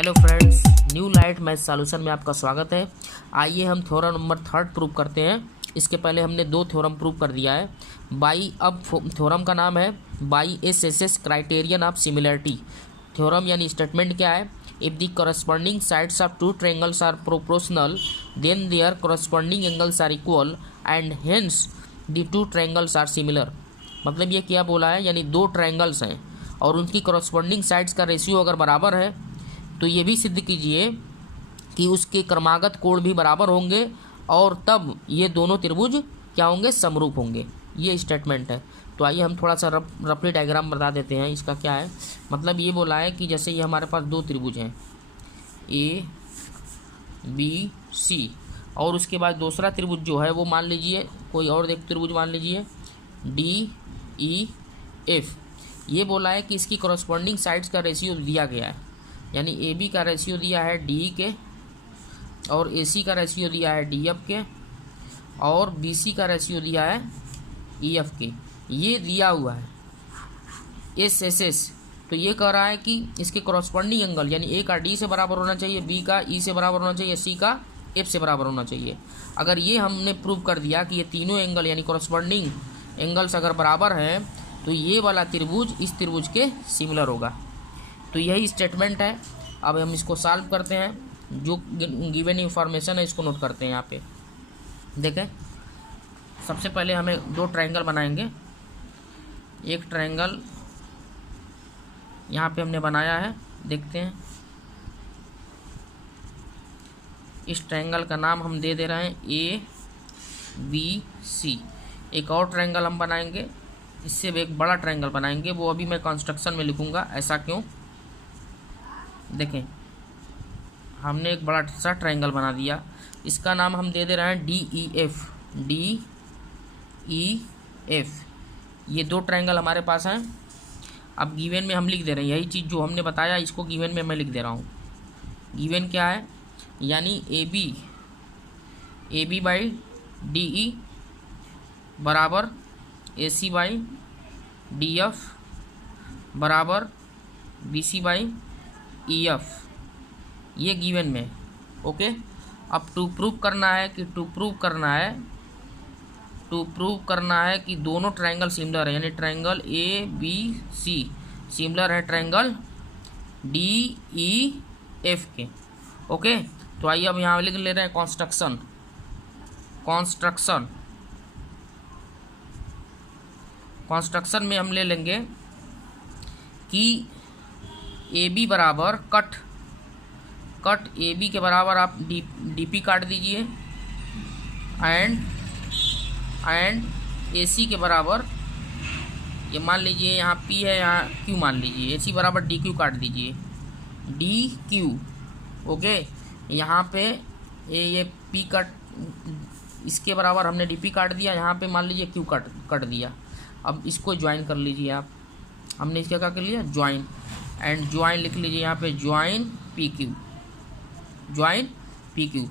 Hello friends, new light math solution में आपका स्वागत है। आइए हम थ्योरम नंबर 3 प्रूव करते हैं। इसके पहले हमने 2 थ्योरम प्रूव कर दिया है। अब थ्योरम का नाम है by S criterion of similarity. Theorem यानी स्टेटमेंट क्या है? If the corresponding sides of two triangles are proportional then their corresponding angles are equal and hence the two triangles are similar. मतलब ये क्या बोला है, यानी 2 ट्रायंगल्स हैं और उनकी करस्पॉन्डिंग साइड्स का रेशियो अगर बराबर है तो ये भी सिद्ध कीजिए कि उसके क्रमागत कोण भी बराबर होंगे और तब ये दोनों त्रिभुज क्या होंगे, समरूप होंगे। ये स्टेटमेंट है। तो आइए हम थोड़ा सा रफली डायग्राम बता देते हैं। इसका क्या है मतलब, ये बोला है कि जैसे ये हमारे पास 2 त्रिभुज हैं ए बी सी, और उसके बाद दूसरा त्रिभुज जो है वो मान लीजिए कोई और एक त्रिभुज मान लीजिए डी ई एफ। ये बोला है कि इसकी करस्पॉन्डिंग साइड्स का रेशियो दिया गया है, यानी ए बी का रेशियो दिया है डी के, और ए सी का रेशियो दिया है डी एफ के, और बी सी का रेशियो दिया है ई एफ के। ये दिया हुआ है एस। तो ये कह रहा है कि इसके करस्पॉन्डिंग एंगल यानी ए का डी से बराबर होना चाहिए, बी का ई से बराबर होना चाहिए, सी का एफ से बराबर होना चाहिए। अगर ये हमने प्रूव कर दिया कि ये तीनों एंगल यानी करस्पॉन्डिंग एंगल्स अगर बराबर हैं तो ये वाला त्रिभुज इस त्रिभुज के सिमिलर होगा। तो यही स्टेटमेंट है। अब हम इसको सॉल्व करते हैं। जो गिवन इंफॉर्मेशन है इसको नोट करते हैं। यहाँ पे देखें, सबसे पहले हमें 2 ट्रायंगल बनाएंगे। एक ट्रायंगल यहाँ पे हमने बनाया है, देखते हैं। इस ट्रायंगल का नाम हम दे रहे हैं ए बी सी। एक और ट्रायंगल हम बनाएंगे, इससे एक बड़ा ट्रायंगल बनाएंगे, वो अभी मैं कंस्ट्रक्शन में लिखूँगा। ऐसा क्यों, देखें हमने एक बड़ा सा ट्रायंगल बना दिया। इसका नाम हम दे रहे हैं डी ई एफ। ये 2 ट्रायंगल हमारे पास हैं। अब गिवन में हम लिख दे रहे हैं यही चीज़ जो हमने बताया, इसको गिवन में मैं लिख दे रहा हूँ। गिवन क्या है, यानी A B by D E बराबर A C by D F बराबर B C by E F. ये गिवन में ओके। अब टू प्रूव करना है कि दोनों ट्रायंगल सिमिलर है, यानी triangle A B C similar है ट्रायंगल डी ई एफ के। ओके, तो आइए अब यहाँ लिख ले रहे हैं कॉन्स्ट्रक्शन में हम ले लेंगे कि ए बी बराबर कट ए बी के बराबर आप डी पी काट दीजिए, एंड ए सी के बराबर ये मान लीजिए यहाँ पी है, यहाँ क्यू मान लीजिए, ए सी बराबर डी क्यू काट दीजिए, डी क्यू। ओके, यहाँ पे ये पी कट इसके बराबर हमने डी पी काट दिया, यहाँ पे मान लीजिए क्यू कट दिया। अब इसको ज्वाइन कर लीजिए आप। हमने इसका क्या कर लिया, ज्वाइन, एंड ज्वाइन लिख लीजिए यहाँ पे ज्वाइन पी क्यू।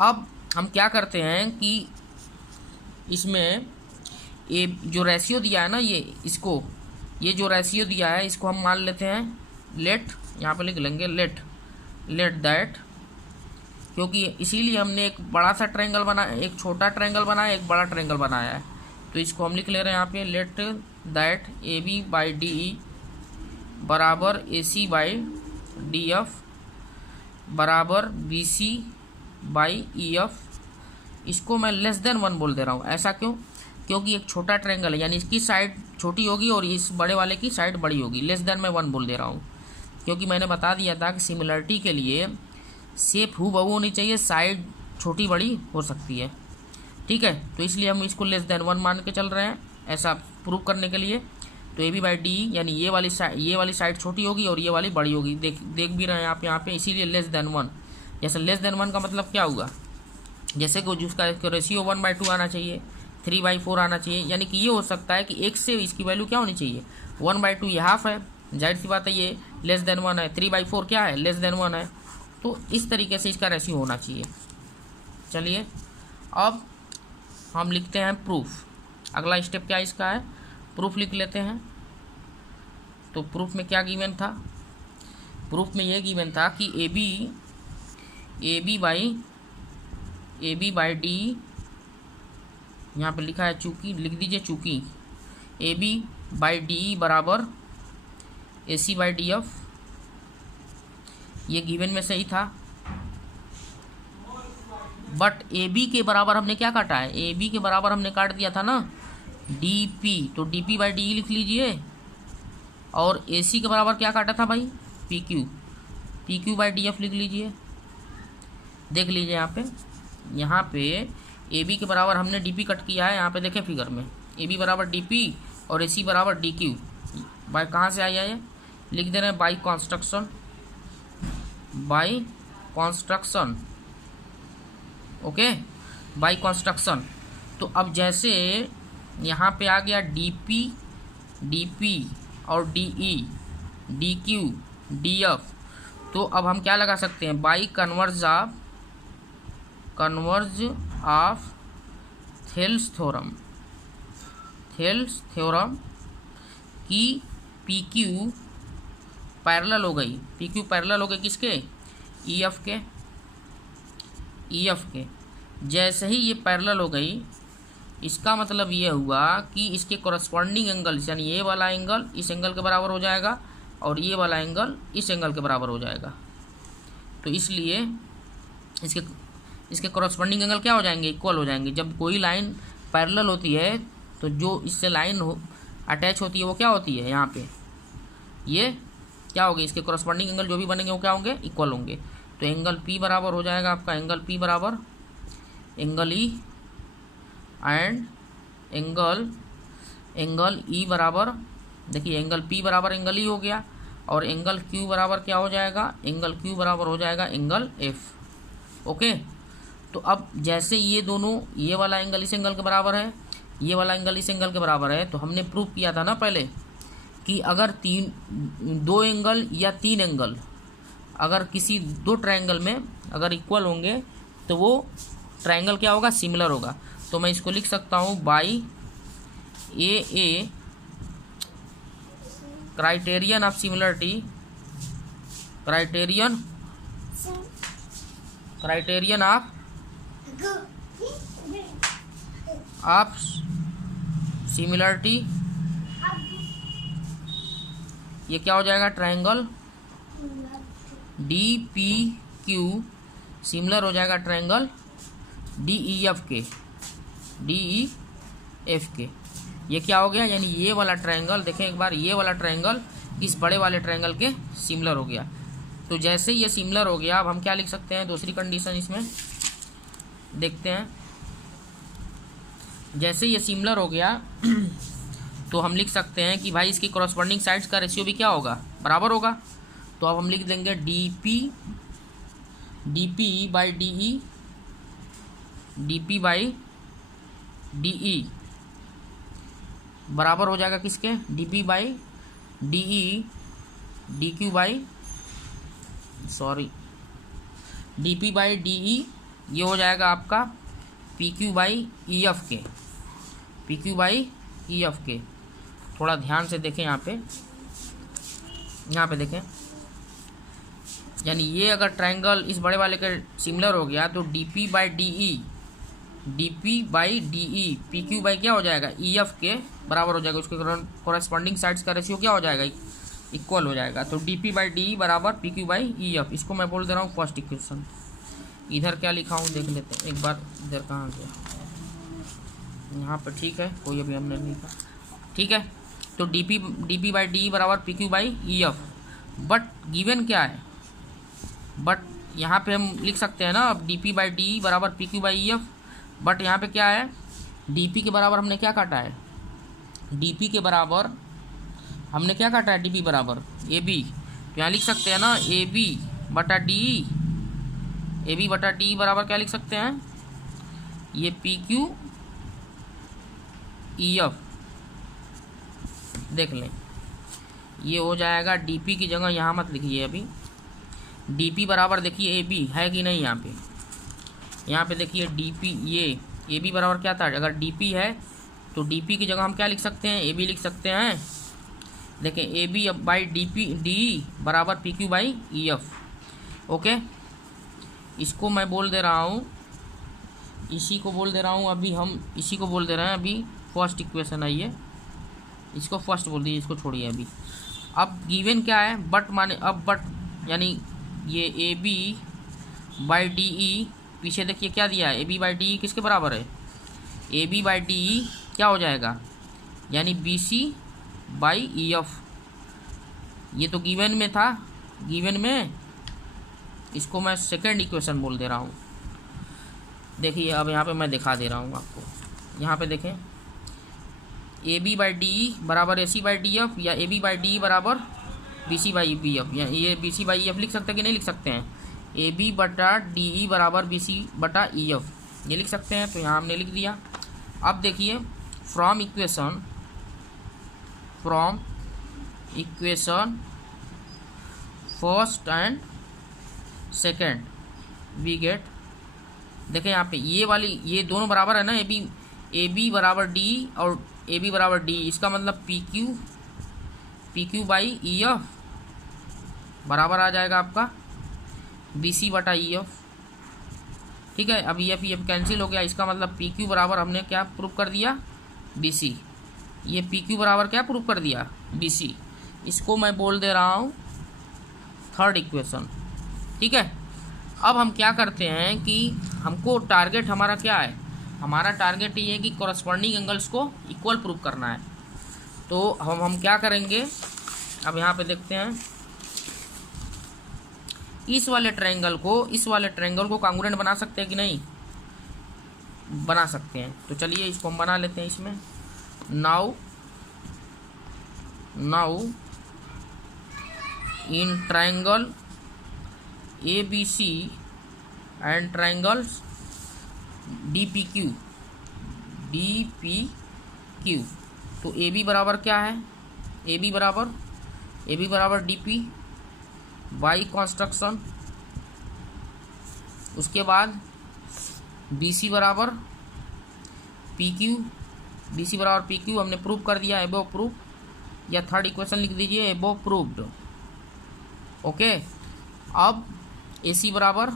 अब हम क्या करते हैं कि इसमें ये जो रेशियो दिया है ना, ये जो रेशियो दिया है इसको हम मान लेते हैं लेट, यहाँ पे लिख लेंगे लेट दैट, क्योंकि इसीलिए हमने एक बड़ा सा ट्रायंगल बनाया, एक छोटा ट्रायंगल बनाया, एक बड़ा ट्रायंगल बनाया है। तो इसको हम लिख ले रहे हैं यहाँ पे let that A B by D E बराबर A C by D F बराबर B C by E F. इसको मैं लेस देन 1 बोल दे रहा हूँ। ऐसा क्यों, क्योंकि एक छोटा ट्रायंगल है, यानी इसकी साइड छोटी होगी और इस बड़े वाले की साइड बड़ी होगी। लेस देन मैं 1 बोल दे रहा हूँ क्योंकि मैंने बता दिया था कि सिमिलरिटी के लिए शेप हूबहू होनी चाहिए, साइड छोटी बड़ी हो सकती है। ठीक है, तो इसलिए हम इसको लेस देन 1 मान के चल रहे हैं, ऐसा प्रूव करने के लिए। तो ए बी बाई डी यानी ये वाली साइड छोटी होगी और ये वाली बड़ी होगी। देख भी रहे हैं आप यहाँ पे, इसीलिए लेस देन 1। जैसे लेस देन 1 का मतलब क्या हुआ, जैसे कि जिसका रेशियो 1/2 आना चाहिए, 3/4 आना चाहिए, यानी कि ये हो सकता है कि 1 से इसकी वैल्यू क्या होनी चाहिए, 1/2 ये हाफ है, जाहिर सी बात है ये लेस देन 1 है, 3/4 क्या है, लेस देन 1 है। तो इस तरीके से इसका रेशियो होना चाहिए। चलिए अब हम लिखते हैं प्रूफ। अगला स्टेप क्या इसका है, प्रूफ लिख लेते हैं। तो प्रूफ में क्या गिवन था प्रूफ में यह गिवन था कि ए बी बाई डी, यहाँ पे लिखा है चूंकि, लिख दीजिए चूंकि ए बी बाई डी बराबर A C by D F, ये गिवन में सही था। बट ए बी के बराबर हमने क्या काटा है, ए बी के बराबर हमने काट दिया था ना डी पी, तो डी पी बाई डी लिख लीजिए। और ए सी के बराबर क्या काटा था भाई, P Q by D F लिख लीजिए। देख लीजिए यहाँ पे ए बी के बराबर हमने डी पी कट किया है, यहाँ पे देखें फिगर में, ए बी बराबर डी पी और ए सी बराबर डी क्यू। बाई कहाँ से आई है, ये लिख दे रहे हैं by construction, okay, by construction. तो अब जैसे यहाँ पे आ गया डी पी और D E, D Q, D F, तो अब हम क्या लगा सकते हैं, by converse of Thales theorem की पी क्यू पैरेलल हो गई, किसके, ई एफ के। जैसे ही ये पैरेलल हो गई, इसका मतलब ये हुआ कि इसके कॉरस्पॉन्डिंग एंगल, यानी ये वाला एंगल इस एंगल के बराबर हो जाएगा और ये वाला एंगल इस एंगल के बराबर हो जाएगा। तो इसलिए इसके कॉरस्पॉन्डिंग एंगल क्या हो जाएंगे, इक्वल हो जाएंगे। जब कोई लाइन पैरेलल होती है तो जो इससे लाइन अटैच होती है वो क्या होती है, यहाँ पे ये क्या होगी, इसके कॉरस्पॉन्डिंग एंगल जो भी बनेंगे वो क्या होंगे, इक्वल होंगे। तो एंगल P बराबर हो जाएगा आपका, एंगल P बराबर angle E and angle E बराबर, देखिए एंगल P बराबर एंगल E हो गया और एंगल Q बराबर क्या हो जाएगा, एंगल Q बराबर हो जाएगा एंगल F, ओके। तो अब जैसे ये दोनों, ये वाला एंगल इस एंगल के बराबर है, ये वाला एंगल इस एंगल के बराबर है, तो हमने प्रूव किया था ना पहले कि अगर दो एंगल या तीन एंगल अगर किसी दो ट्रायंगल में अगर इक्वल होंगे तो वो ट्रायंगल क्या होगा, सिमिलर होगा। तो मैं इसको लिख सकता हूँ by A criterion of similarity, criterion of similarity, ये क्या हो जाएगा, triangle D P Q similar हो जाएगा ट्रायंगल डी ई एफ के। ये क्या हो गया, यानी ये वाला ट्रायंगल, देखें एक बार, ये वाला ट्रायंगल इस बड़े वाले ट्रायंगल के सिमिलर हो गया। तो जैसे ये सिमिलर हो गया, अब हम क्या लिख सकते हैं, दूसरी कंडीशन इसमें देखते हैं। जैसे ये सिमिलर हो गया तो हम लिख सकते हैं कि भाई इसकी कॉरस्पॉन्डिंग साइड्स का रेशियो भी क्या होगा, बराबर होगा। तो अब हम लिख देंगे D P by D E, D P by D E बराबर हो जाएगा किसके, D P by D E, D Q by D P by D E, ये हो जाएगा आपका P Q by E F K, P Q by E F K. थोड़ा ध्यान से देखें यहाँ पे देखें, यानी ये अगर ट्रायंगल इस बड़े वाले के सिमिलर हो गया तो D P by D E, P Q by क्या हो जाएगा, ई एफ के बराबर हो जाएगा। उसके कॉरस्पॉन्डिंग साइड्स का रेशियो क्या हो जाएगा, इक्वल हो जाएगा। तो D P by D E बराबर P Q by E F. इसको मैं बोल दे रहा हूँ फर्स्ट इक्वेशन। इधर क्या लिखा हूँ देख लेते हैं एक बार, इधर कहाँ गया, यहाँ पर ठीक है, कोई अभी हमने नहीं लिखा, ठीक है। तो D P by D E बराबर P Q by E F. But given क्या है, बट यहाँ पे हम लिख सकते हैं ना, अब D P by D E बराबर P Q by E F. But यहाँ पे क्या है, डी पी के बराबर हमने क्या काटा है, डी पी के बराबर हमने क्या काटा है, डी पी बराबर ए बी। तो यहाँ लिख सकते हैं ना ए बी बटा डी ई, ए बी बटा डी ई बराबर क्या लिख सकते हैं, ये पी क्यू ई एफ। देख लें, ये हो जाएगा डी पी की जगह यहाँ मत लिखिए अभी, डी पी बराबर देखिए ए बी है कि नहीं, यहाँ पे देखिए डी पी, ये ए बी बराबर क्या था, अगर डी पी है तो डी पी की जगह हम क्या लिख सकते हैं, ए बी लिख सकते हैं। देखें A B by D P D बराबर P Q by E F. Okay, इसको मैं बोल दे रहा हूँ, इसी को बोल दे रहा हूँ, अभी हम इसी को बोल दे रहे हैं। अभी फर्स्ट इक्वेशन है ये, इसको फर्स्ट बोल दीजिए, इसको छोड़िए अभी। अब गिवन क्या है, बट माने अब बट यानी ये A B by D E, पीछे देखिए क्या दिया है, A B by D E किसके बराबर है, A B by D E क्या हो जाएगा, यानी B C by E F. ये तो गिवन में था, गिवन में इसको मैं सेकेंड इक्वेशन बोल दे रहा हूँ। देखिए अब यहाँ पे मैं दिखा दे रहा हूँ आपको। यहाँ पे देखें, A B by D E बराबर A C by D F, या A B by D E बराबर B C by B F. या ये B C by E F लिख सकते हैं कि नहीं लिख सकते हैं, ए बी बटा डी ई बराबर बी सी बटा ई एफ, ये लिख सकते हैं। तो यहाँ हमने लिख दिया। अब देखिए from equation first and second we get, देखें यहाँ पे ये वाली, ये दोनों बराबर है ना, ए बी बराबर डी और ए बी बराबर डी, इसका मतलब P Q by E F बराबर आ जाएगा आपका बी सी बटा ई एफ। ठीक है, अब ई एफ कैंसिल हो गया, इसका मतलब पी क्यू बराबर हमने क्या प्रूव कर दिया, बी सी। ये पी क्यू बराबर क्या प्रूव कर दिया, बी सी। इसको मैं बोल दे रहा हूँ थर्ड इक्वेशन। ठीक है, अब हम क्या करते हैं कि हमको टारगेट हमारा क्या है, हमारा टारगेट ये है कि कॉरस्पॉन्डिंग एंगल्स को इक्वल प्रूव करना है। तो हम क्या करेंगे, अब यहाँ पे देखते हैं, इस वाले ट्रायंगल को कॉन्ग्रुएंट बना सकते हैं कि नहीं, बना सकते हैं। तो चलिए इसको हम बना लेते हैं इसमें। Now in triangle A B C and triangles D P Q, तो ए बी बराबर क्या है, ए बी बराबर डी पी बाई कंस्ट्रक्शन, उसके बाद बी सी बराबर पी क्यू हमने प्रूव कर दिया, एबो प्रूव, या थर्ड इक्वेशन लिख दीजिए एबो प्रूव्ड। ओके, अब ए सी बराबर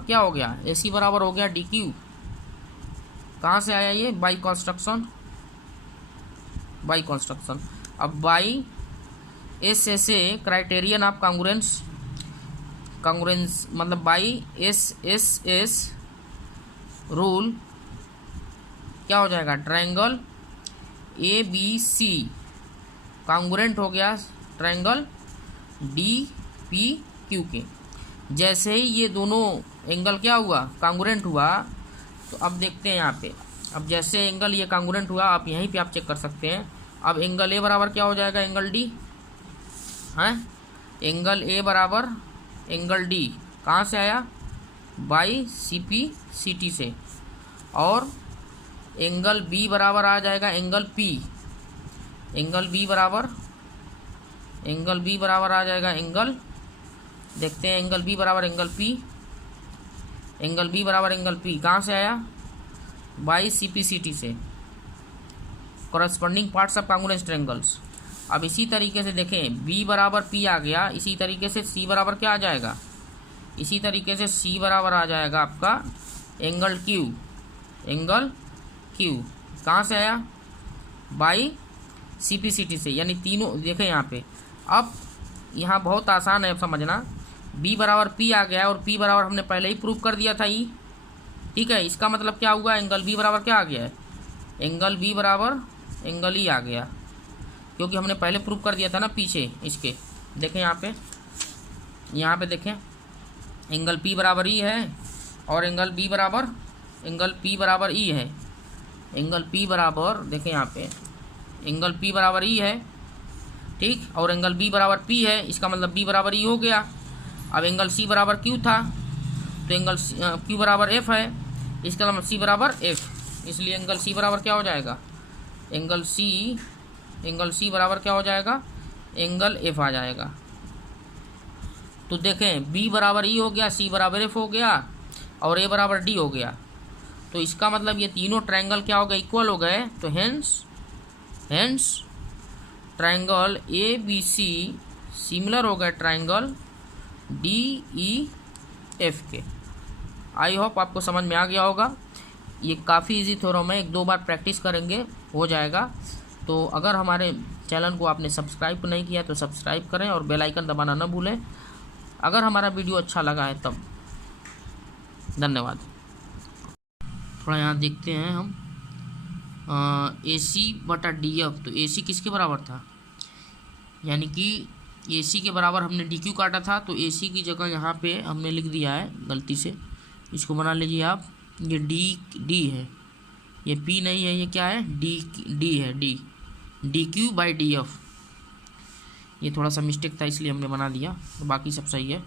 क्या हो गया, ए सी बराबर हो गया डी क्यू, कहाँ से आया ये, बाई कंस्ट्रक्शन। अब by S S A criterion of congruence मतलब बाई एस रूल क्या हो जाएगा, triangle A B C congruent हो गया ट्रायंगल डी पी क्यू के। जैसे ही ये दोनों एंगल क्या हुआ, कॉन्ग्रुएंट हुआ, तो अब देखते हैं यहाँ पे, अब जैसे एंगल ये कॉन्ग्रुएंट हुआ, आप यहीं पे आप चेक कर सकते हैं। अब एंगल ए बराबर क्या हो जाएगा, एंगल डी है, एंगल ए बराबर एंगल डी कहाँ से आया, by C P C T से, और एंगल बी बराबर आ जाएगा एंगल पी, एंगल बी बराबर आ जाएगा एंगल, देखते हैं एंगल बी बराबर एंगल पी कहाँ से आया, by C P C T से, corresponding parts of congruence triangles. अब इसी तरीके से देखें, बी बराबर पी आ गया, इसी तरीके से सी बराबर क्या आ जाएगा, इसी तरीके से सी बराबर आ जाएगा आपका एंगल क्यू कहाँ से आया, by C P C T से, यानी तीनों देखें यहाँ पे। अब यहाँ बहुत आसान है समझना, बी बराबर पी आ गया और पी बराबर हमने पहले ही प्रूव कर दिया था ई। ठीक है, इसका मतलब क्या हुआ, एंगल बी बराबर क्या आ गया है, एंगल बी बराबर एंगल ई आ गया, क्योंकि हमने पहले प्रूव कर दिया था ना पीछे इसके। देखें यहाँ पे देखें, एंगल पी बराबर ई है और एंगल पी बराबर ई है, एंगल पी बराबर देखें यहाँ पे, एंगल पी बराबर ई है, ठीक, और एंगल बी बराबर पी है, इसका मतलब बी बराबर ई हो गया। अब एंगल सी बराबर क्यू था, तो एंगल क्यू बराबर एफ है, इसका मतलब सी बराबर एफ, इसलिए एंगल सी बराबर क्या हो जाएगा, एंगल सी बराबर क्या हो जाएगा, एंगल एफ आ जाएगा। तो देखें बी बराबर ई हो गया, सी बराबर एफ हो गया और ए बराबर डी हो गया। तो इसका मतलब ये तीनों ट्रायंगल क्या हो गए, इक्वल हो गए। तो hence triangle A B C similar होगा ट्राइंगल डी ई एफ के। आई होप आपको समझ में आ गया होगा। ये काफ़ी इजी थ्योरम है, एक दो बार प्रैक्टिस करेंगे हो जाएगा। तो अगर हमारे चैनल को आपने सब्सक्राइब नहीं किया तो सब्सक्राइब करें और बेल आइकन दबाना न भूलें अगर हमारा वीडियो अच्छा लगा है तब। धन्यवाद। थोड़ा यहाँ देखते हैं हम ए सी बटा डी एफ। तो ए सी किसके बराबर था, यानी कि ए सी के बराबर हमने डी क्यू काटा था, तो ए सी की जगह यहाँ पे हमने लिख दिया है गलती से, इसको बना लीजिए आप। ये डी है, ये पी नहीं है, ये क्या है डी है, D Q by D F. ये थोड़ा सा मिस्टेक था इसलिए हमने बना दिया, तो बाकी सब सही है।